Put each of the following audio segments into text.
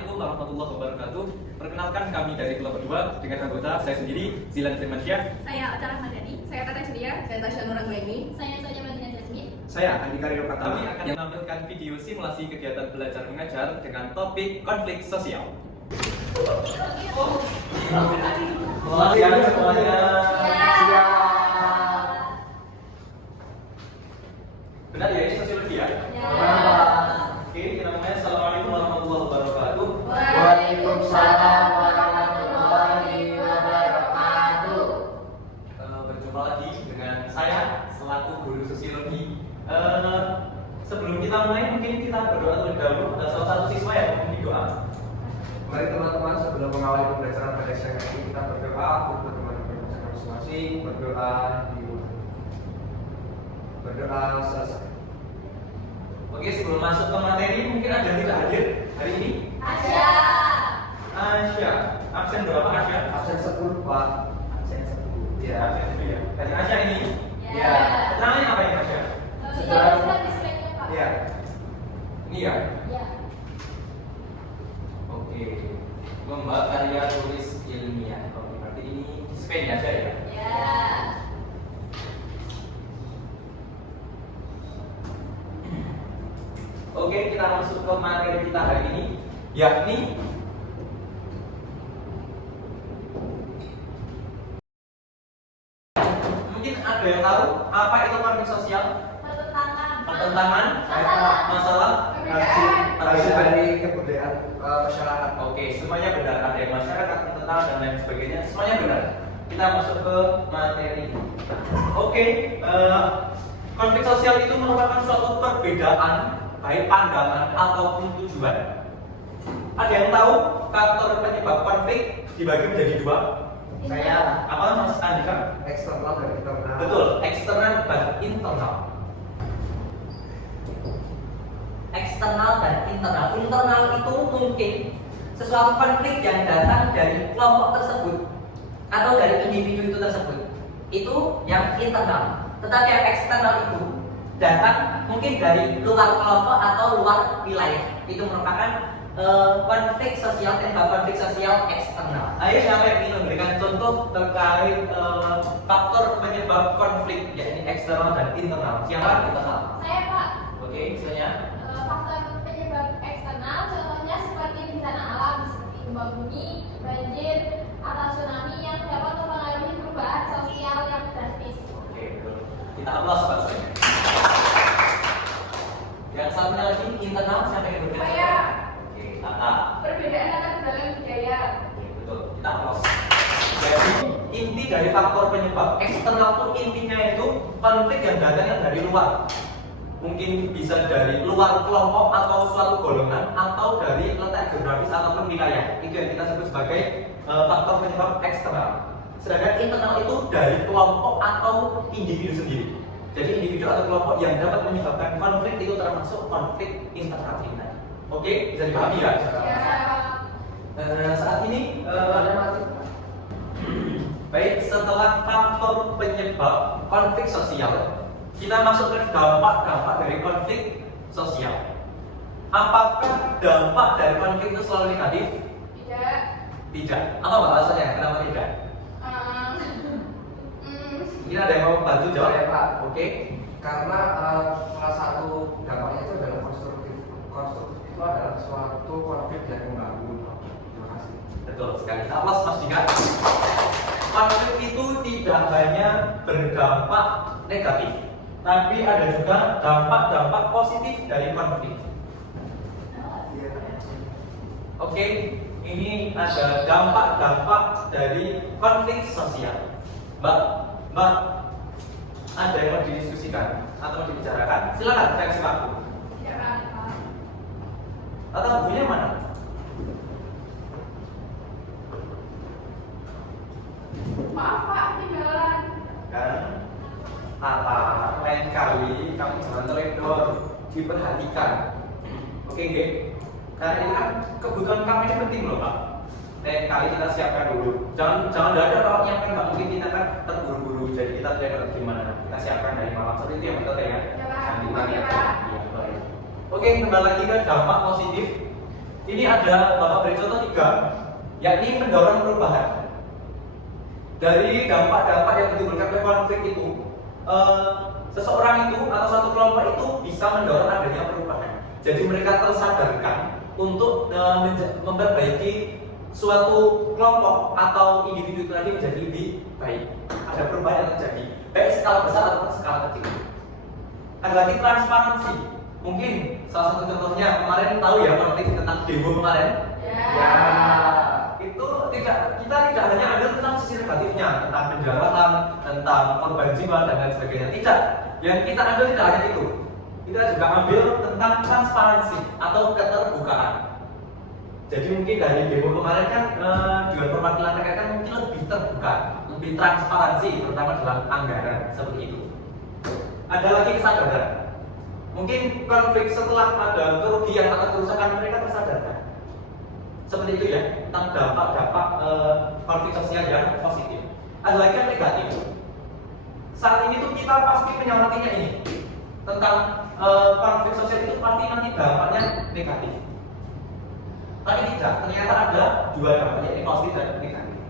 Assalamualaikum warahmatullahi wabarakatuh. Perkenalkan kami dari kelompok 2 dengan anggota saya sendiri, Zilan Firmansyah. Saya Acara Madani. Saya Tata Julia. Saya Tasya Nuranglaini. Saya Sonia Madina Jasmine. Saya Andika Rio Kami akan menampilkan video simulasi kegiatan belajar mengajar dengan topik konflik sosial. Siap semuanya. Benar ya, ini sosiologi ya? Oke, kita mulai. Assalamualaikum warahmatullahi wabarakatuh. Waalaikumsalam warahmatullahi wabarakatuh. Berjumpa lagi dengan saya selaku guru sosiologi. Sebelum kita mulai, mungkin kita berdoa terlebih dahulu. Ada salah satu siswa yang mungkin doa. Mari teman-teman, sebelum mengawali pembelajaran pada siang hari ini, kita berdoa untuk teman-teman masing-masing. Berdoa selesai. Oke, sebelum masuk ke materi, mungkin ada yang tidak hadir hari ini? Asya. Absen berapa Asya? Absen 10, Pak. Absen 10. Ya. Absen 10 ya. Dari Asya ini? Ya. Namanya apa ya Asya? Ya. Ini ya? Oke. Membuat karya tulis ilmiah. Oke, berarti ini Spain ya Asya ya? Oke, kita masuk ke materi kita hari ini, yakni mungkin ada yang tahu apa itu konflik sosial? Pertentangan, masalah, Hasil dari kebudayaan masyarakat. Oke, semuanya benar. Ada yang masyarakat, pertentangan dan lain sebagainya. Semuanya benar. Kita masuk ke materi. Oke, konflik sosial itu merupakan suatu perbedaan baik pandangan ataupun tujuan. Ada yang tahu faktor penyebab konflik dibagi menjadi dua? Saya Apa Mas Andika? eksternal dan internal. Betul, eksternal dan internal. Eksternal dan internal. Internal itu mungkin sesuatu konflik yang datang dari kelompok tersebut atau dari individu itu tersebut. Itu yang internal. Tetapi yang eksternal itu datang mungkin dari luar kelompok atau luar wilayah. Itu merupakan konflik sosial, penyebab konflik sosial eksternal. Ayo siapa yang ingin memberikan contoh terkait faktor penyebab konflik yakni eksternal dan internal? Siapa internal? Saya Pak. Oke, misalnya Faktor penyebab eksternal contohnya seperti bencana alam seperti gempa bumi, banjir, atau tsunami yang dapat mempengaruhi perubahan sosial yang drastis. oke, betul. Kita aplaus Pak saya. Yang satunya lagi internal siapa yang berbeda? Saya. Oke, Tata. Perbedaan latar belakang budaya. Oke, betul. Kita aplaus. Jadi inti dari faktor penyebab eksternal itu intinya itu konflik yang datangnya dari luar. Mungkin bisa dari luar kelompok atau suatu golongan atau dari letak geografis ataupun wilayah. Itu yang kita sebut sebagai faktor penyebab eksternal. Sedangkan internal itu dari kelompok atau individu sendiri. Jadi individu atau kelompok yang dapat menyebabkan konflik itu termasuk konflik internal ini. Oke, bisa dipahami ya? Saat ini baik, setelah faktor penyebab konflik sosial, kita masuk ke dampak-dampak dari konflik sosial. Apakah dampak dari konflik itu selalu negatif? Tidak. Tidak. Apa alasannya? Kenapa tidak? Mungkin ada yang mau bantu jawab ya Pak? Oke. Karena salah satu dampaknya itu adalah konstruktif. Konstruktif itu adalah suatu konflik yang membangun. Terima kasih. Betul sekali. Aplaus Mas Dika. Konflik itu tidak hanya berdampak negatif, tapi ada juga dampak-dampak positif dari konflik. Oke, ini ada dampak-dampak dari konflik sosial. Mbak, ada yang mau didiskusikan atau mau dibicarakan? Silakan, reaksi aku. Atau bukunya mana? Maaf Pak, ketinggalan. Kan? Tata, lain kali kamu jangan teledor, diperhatikan. Oke, nggih? Karena ini kan kebutuhan kami ini penting loh, Pak. Lain kali kita siapkan dulu. Jangan ada kalau nyiapkan nggak mungkin kita kan terburu-buru, jadi kita teledor gimana? Kita siapkan dari malam seperti itu ya, betul ya? Ya, Pak. Nanti kita Oke, lihat. Pak. Iya, baik. Oke, kembali lagi ke dampak positif. Ini ada Bapak beri contoh 3, yakni mendorong perubahan. Dari dampak-dampak yang ditimbulkan oleh konflik itu, seseorang itu atau satu kelompok itu bisa mendorong adanya perubahan. Jadi mereka tersadarkan untuk memperbaiki suatu kelompok atau individu itu tadi menjadi lebih baik. Ada perubahan yang terjadi, baik skala besar ataupun skala kecil. Ada lagi transparansi. Mungkin salah satu contohnya kemarin tahu ya konflik tentang demo kemarin. Ya, itu kita tidak hanya ambil tentang sisi negatifnya, tentang penjarahan, tentang korban jiwa dan lain sebagainya. Tidak. Yang kita ambil tidak hanya itu. Kita juga ambil tentang transparansi atau keterbukaan. Jadi mungkin dari demo kemarin kan Dewan Perwakilan Rakyat kan mungkin lebih terbuka, lebih transparansi, terutama dalam anggaran seperti itu. Ada lagi kesadaran. Mungkin konflik setelah ada kerugian atau kerusakan mereka tersadarkan. Seperti itu ya, tentang dampak-dampak konflik sosial yang positif. Ada lagi yang negatif. Saat ini tuh kita pasti menyorotnya ini tentang konflik sosial itu pasti nanti dampaknya negatif. Tapi tidak, ternyata ada 2 dampak, yakni positif dan negatif.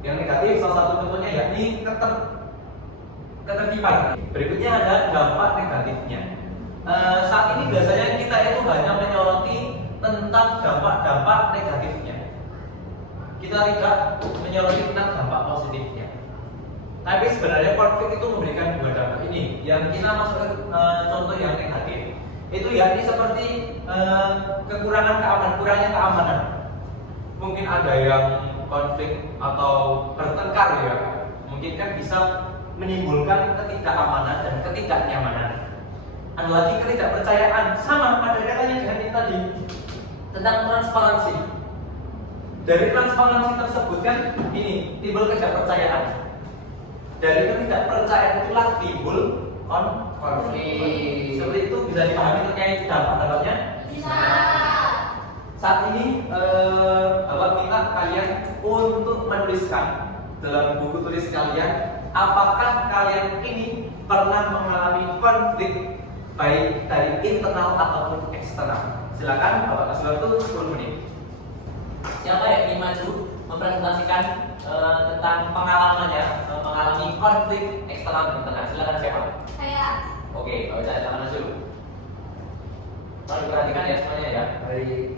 Yang negatif salah satu contohnya yakni ketertiban. Berikutnya ada dampak negatifnya. Saat ini biasanya kita itu hanya menyoroti tentang dampak-dampak negatifnya. Kita tidak menyoroti tentang dampak positifnya. Tapi sebenarnya konflik itu memberikan 2 dampak ini. Yang kita masukkan contoh yang negatif, itu yakni seperti kekurangan keamanan, kurangnya keamanan. Mungkin ada yang konflik atau bertengkar ya. Mungkin kan bisa menimbulkan ketidakamanan dan ketidaknyamanan. Ada lagi ketidakpercayaan, sama pada katanya dengan ini tadi tentang transparansi. Dari transparansi tersebut kan ini timbul ketidakpercayaan. Dari ketidakpercayaan itulah timbul konflik. Seperti itu bisa dipahami terkait dampak-dampaknya? Bisa. Saat ini Bapak minta kalian untuk menuliskan dalam buku tulis kalian, apakah kalian ini pernah mengalami konflik baik dari internal ataupun eksternal. Silakan Bapak kasih waktu 10 menit. Siapa yang ingin maju mempresentasikan tentang pengalamannya mengalami konflik eksternal dan internal? Silakan siapa? Saya. Oke, kalau saya tangan dulu. Tolong diperhatikan ya semuanya ya. Dari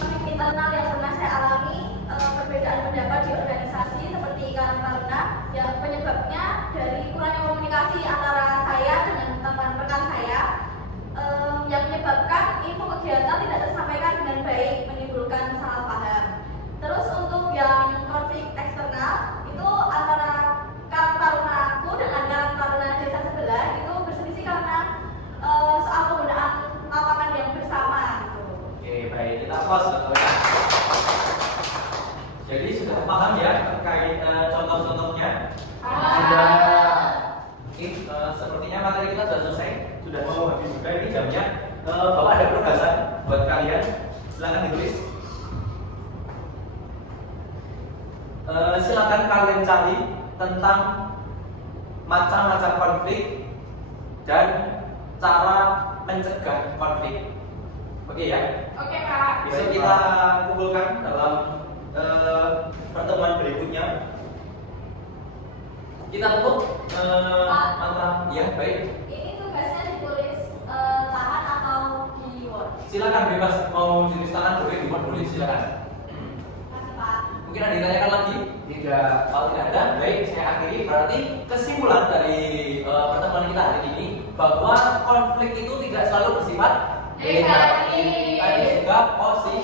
Konflik internal yang pernah saya alami, perbedaan pendapat di organisasi seperti Karang Taruna, yang penyebabnya dari kurangnya komunikasi antara saya dengan teman rekan saya, yang menyebabkan info kegiatan tidak tersampaikan dengan baik, menimbulkan salah paham. Terus untuk yang konflik eksternal itu antara Karang Taruna aku dengan Karang Taruna desa sebelah itu berselisih karena soal penggunaan lapangan yang bersama gitu. Oke, baik, kita pause sebentar ya. Jadi sudah paham ya terkait contoh-contohnya? Sudah. Oke, sepertinya materi kita sudah selesai, sudah mau habis juga ini jamnya. Bapak ada penugasan buat kalian, silakan ditulis. Silakan kalian cari tentang macam-macam konflik dan cara mencegah konflik. Oke ya? Oke Kak. Bisa kita kumpulkan dalam pertemuan berikutnya. Kita tutup antara ya baik. Ini tugasnya ditulis tahan atau di Word? Silakan bebas mau tulis tangan boleh, di Word boleh silakan. Masih Pak. Mungkin ada yang ditanyakan lagi? tidak Kalau tidak ada, baik saya akhiri. Berarti kesimpulan dari pertemuan kita hari ini bahwa konflik itu tidak selalu bersifat Negatif. Tadi juga positif.